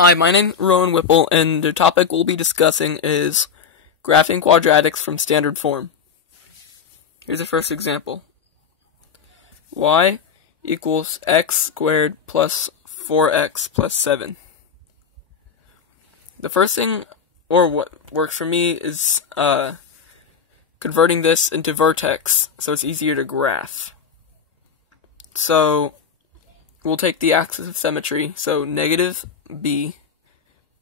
Hi, my name is Rowan Whipple, and the topic we'll be discussing is graphing quadratics from standard form. Here's the first example. Y equals x squared plus 4x plus 7. The first thing, or what works for me, is converting this into vertex so it's easier to graph. So we'll take the axis of symmetry, so negative b,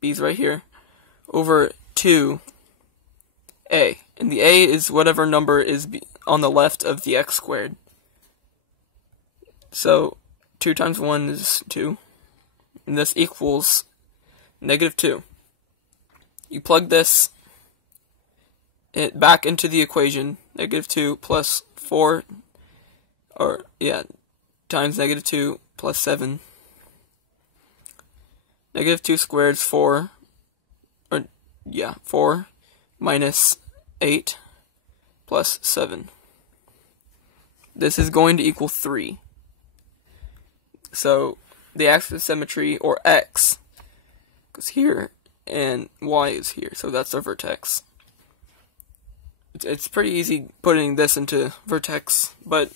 b's right here, over 2a. And the a is whatever number is on the left of the x squared. So 2 times 1 is 2, and this equals negative 2. You plug this back into the equation, negative 2 plus 4, times negative 2 plus 7. Negative 2 squared is 4, 4 minus 8 plus 7. This is going to equal 3. So the axis of symmetry, or x, goes here, and y is here, so that's our vertex. It's pretty easy putting this into vertex, but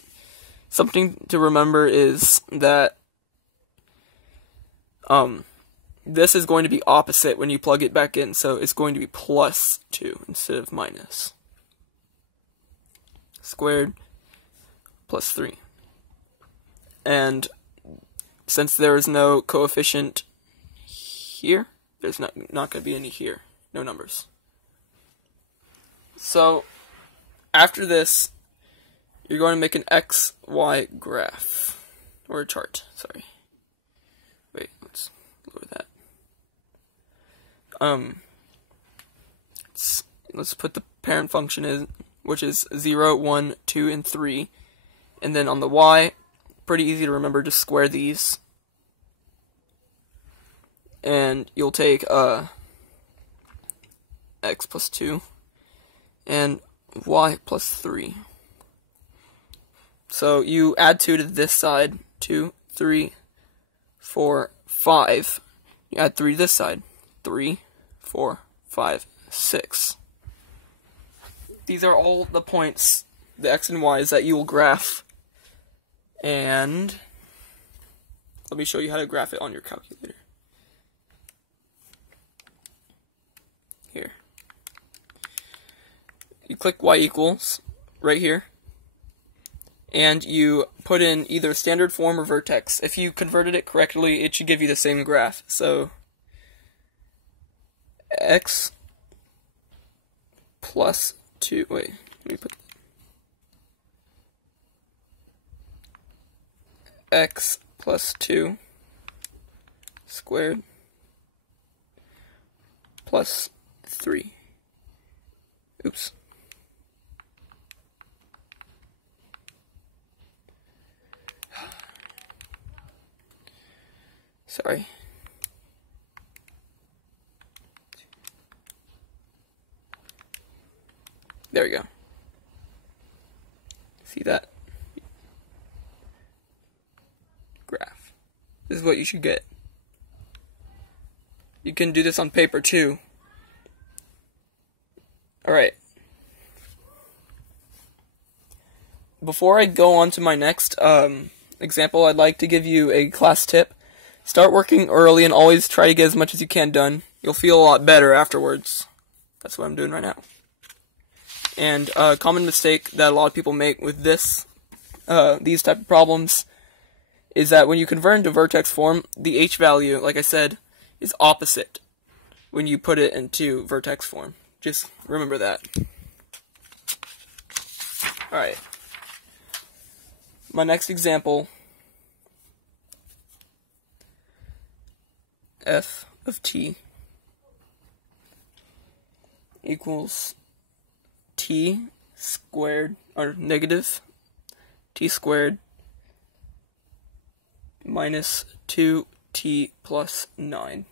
something to remember is that this is going to be opposite when you plug it back in, so it's going to be plus 2 instead of minus. Squared plus 3. And since there is no coefficient here, there's not going to be any here. No numbers. So after this, you're going to make an XY graph, or a chart, sorry. Wait, let's lower that. Let's put the parent function in, which is 0, 1, 2, and 3. And then on the y, pretty easy to remember, just square these. And you'll take x plus 2 and y plus 3. So you add 2 to this side, 2, 3, 4, 5. You add 3 to this side, 3, 4, 5, 6. These are all the points, the x and y's, that you will graph. And let me show you how to graph it on your calculator. Here. You click y equals right here, and you put in either standard form or vertex. If you converted it correctly, it should give you the same graph. So x plus 2, wait, let me put x plus 2 squared plus 3. Oops. Sorry. There we go. See that? Graph. This is what you should get. You can do this on paper too. Alright. Before I go on to my next example, I'd like to give you a class tip. Start working early and always try to get as much as you can done. You'll feel a lot better afterwards. That's what I'm doing right now. And a common mistake that a lot of people make with these type of problems is that when you convert into vertex form, the h value, like I said, is opposite when you put it into vertex form. Just remember that. Alright. My next example, f of t equals t squared, or negative t squared minus 2t plus 9.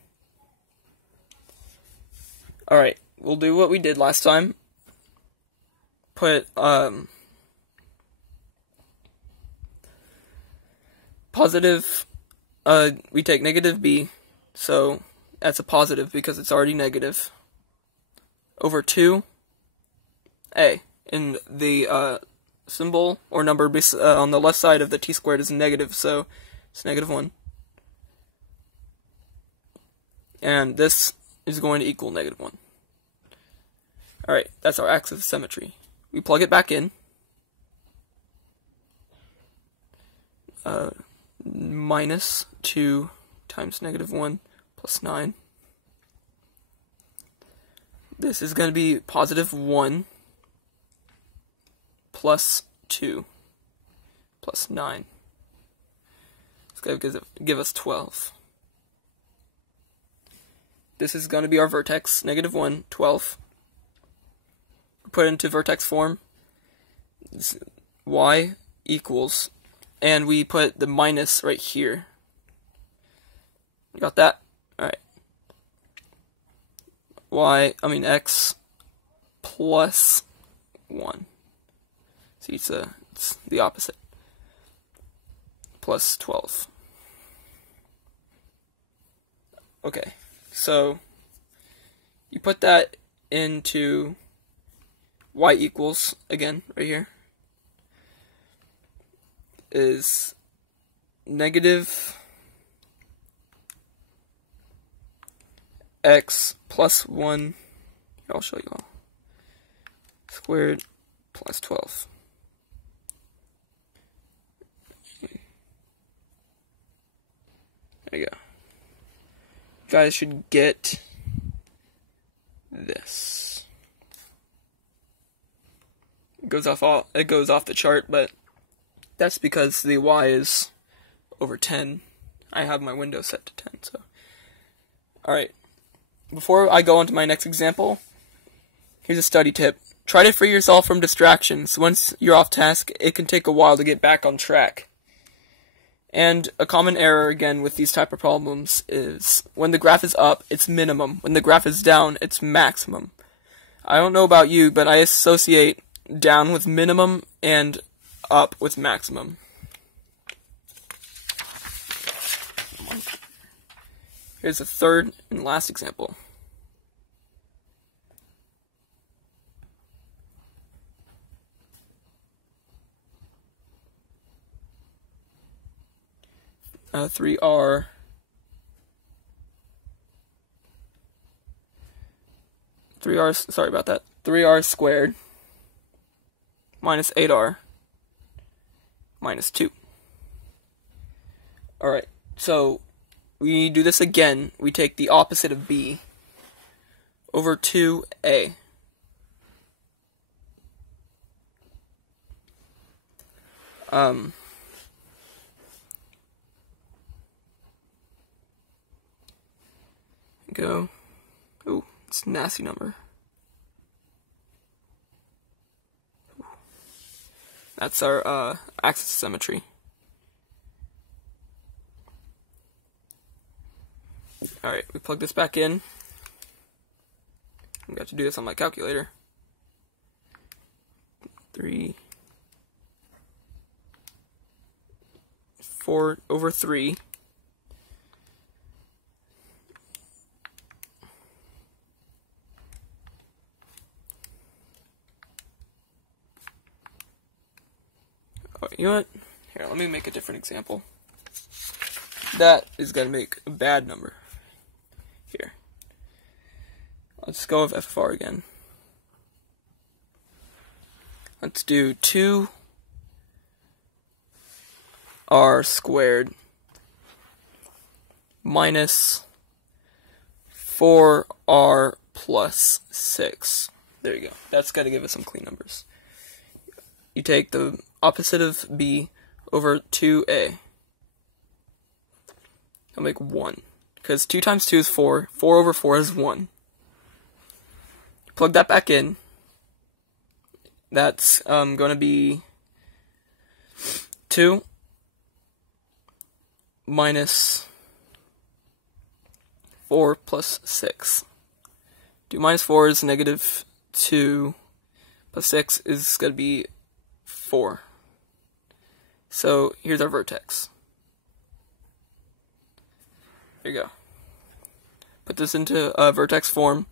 Alright, we'll do what we did last time. Put positive, we take negative b, so that's a positive because it's already negative, over 2a. And the symbol or number on the left side of the t-squared is negative, so it's -1. And this is going to equal -1. Alright, that's our axis of symmetry. We plug it back in. -2 times -1 plus 9. This is going to be +1 plus 2 plus 9. It's going to give us 12. This is going to be our vertex, -1, 12. Put it into vertex form. It's y equals, and we put the minus right here. You got that? Alright. X plus 1. See, it's the opposite. Plus 12. Okay, so you put that into y equals, again, right here, is negative x plus 1, here, I'll show you all, squared plus 12. There you go. You guys should get this. It goes off the chart, but that's because the y is over 10. I have my window set to 10, so. Alright. Before I go on to my next example, here's a study tip. Try to free yourself from distractions. Once you're off task, it can take a while to get back on track. And a common error, again, with these type of problems is when the graph is up, it's minimum. When the graph is down, it's maximum. I don't know about you, but I associate down with minimum and up with maximum. Here's the third and last example. Three r sorry about that. 3r squared minus 8r minus 2. Alright, so we do this again. We take the opposite of b over 2a. Go. Ooh, it's a nasty number. Ooh. That's our axis of symmetry. Alright, we plug this back in. I got to do this on my calculator. 4 over 3. Oh, you know what? Here, let me make a different example. That is going to make a bad number. Here. Let's go with FFR again. Let's do 2r squared minus 4r plus 6. There you go. That's got to give us some clean numbers. You take the opposite of b over 2a. I'll make 1. Because 2 times 2 is 4. 4 over 4 is 1. Plug that back in. That's going to be 2 minus 4 plus 6. 2 minus 4 is negative 2. Plus 6 is going to be 4. So here's our vertex. There you go. put this into vertex form.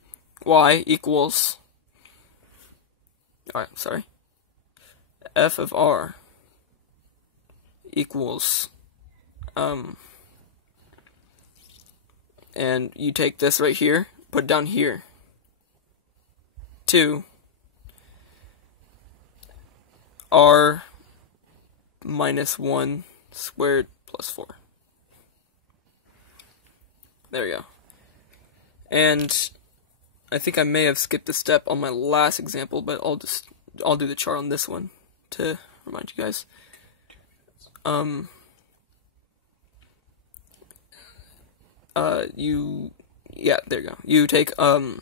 Y equals, f of r equals, and you take this right here, put it down here, 2 r minus 1 squared plus 4. There we go. And I think I may have skipped a step on my last example, but I'll do the chart on this one to remind you guys. There you go. You take 2y,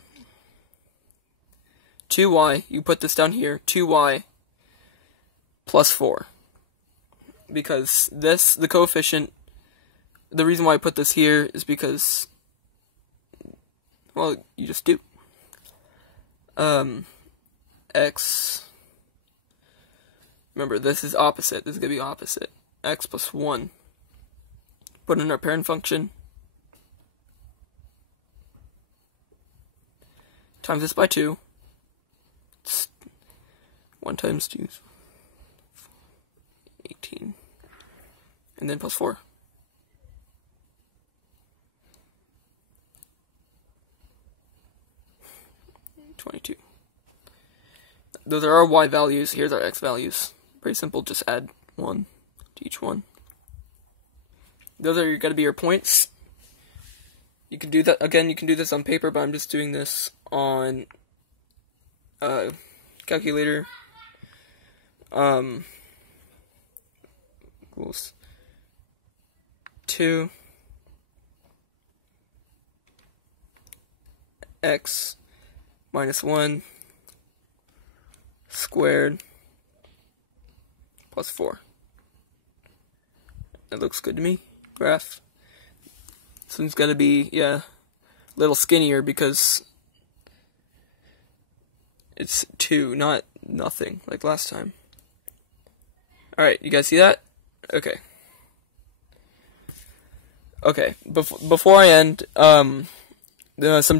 you put this down here, 2y plus 4. Because the coefficient, the reason why I put this here is because, well, you just do. X, remember this is opposite, this is going to be opposite. X plus 1. Put in our parent function. Times this by 2. It's 1 times 2 is 18. And then plus 4. Those are our y values. Here's our x values. Pretty simple. Just add 1 to each one. Those are going to be your points. You can do that again. You can do this on paper, but I'm just doing this on calculator. Equals 2 x minus 1 squared plus 4. That looks good to me. Graph. This one's got to be, a little skinnier because it's 2, not nothing, like last time. Alright, you guys see that? Okay. Okay, before I end, some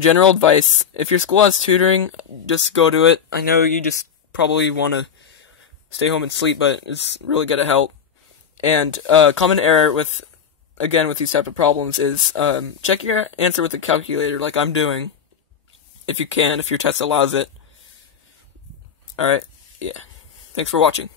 general advice. If your school has tutoring, just go to it. I know you just probably want to stay home and sleep, but it's really going to help. And common error with these type of problems is check your answer with a calculator, like I'm doing, if you can, if your test allows it. Alright, yeah. Thanks for watching.